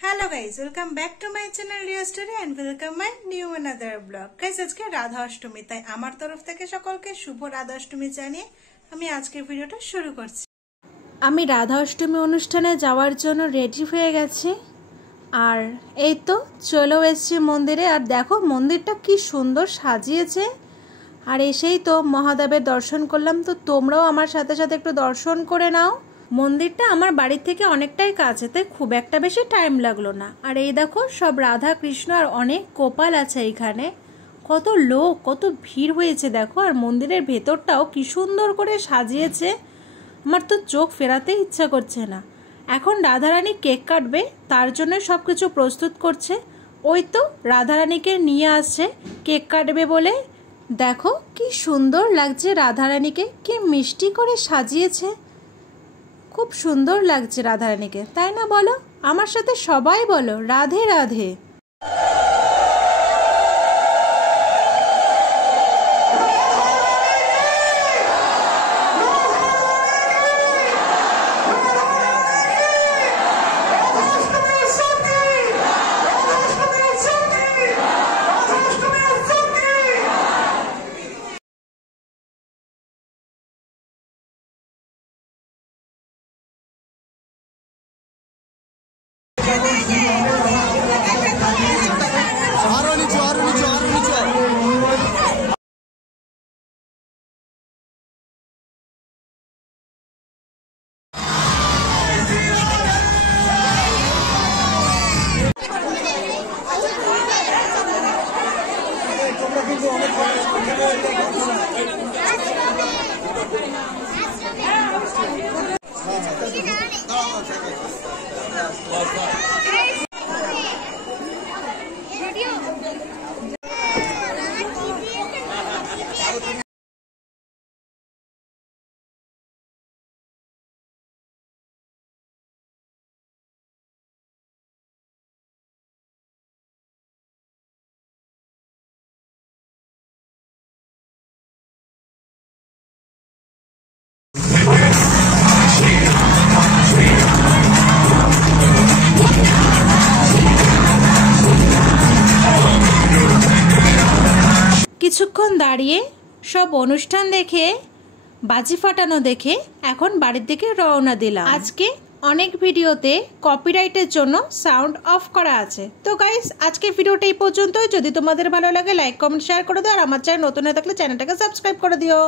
Hello guys welcome back to my channel Riya story and welcome my new another vlog. Guys আজকে রাধা অষ্টমী, তাই আমার তরফ থেকে সকলকে শুভ রাধা অষ্টমী জানিয়ে আমি আজকের ভিডিওটা শুরু করছি। আমি রাধা অষ্টমী অনুষ্ঠানে যাওয়ার জন্য রেডি হয়ে গেছি আর এই তো চলেও এসেছি মন্দিরে। আর দেখো মন্দিরটা কি সুন্দর সাজিয়েছে আর এসেই তো মহাদেবের দর্শন করলাম। তো তোমরাও আমার সাথে সাথে একটু দর্শন করে নাও। মন্দিরটা আমার বাড়ির থেকে অনেকটাই কাছে, তাই খুব একটা বেশি টাইম লাগলো না। আর এই দেখো সব রাধা কৃষ্ণ আর অনেক গোপাল আছে এইখানে। কত লোক, কত ভিড় হয়েছে দেখো। আর মন্দিরের ভেতরটাও কি সুন্দর করে সাজিয়েছে, আমার তো চোখ ফেরাতে ইচ্ছা করছে না। এখন রাধারানী কেক কাটবে, তার জন্য সব কিছু প্রস্তুত করছে। ওই তো রাধারানীকে নিয়ে আসছে কেক কাটবে বলে। দেখো কি সুন্দর লাগছে রাধারানীকে, কি মিষ্টি করে সাজিয়েছে। খুব সুন্দর লাগছে রাধারানীকে, তাই না বলো? আমার সাথে সবাই বলো রাধে রাধে। কিছুক্ষণ দাঁড়িয়ে সব অনুষ্ঠান দেখে, বাজি ফাটানো দেখে এখন বাড়ির দিকে রওনা দিলাম। আজকে অনেক ভিডিওতে কপিরাইটের জন্য সাউন্ড অফ করা আছে। তো গাইস আজকে ভিডিওটা এই পর্যন্তই। যদি তোমাদের ভালো লাগে লাইক কমেন্ট শেয়ার করে দিও, আর আমার চ্যানেল নতুন হয়ে থাকলে চ্যানেলটাকে সাবস্ক্রাইব করে দিও।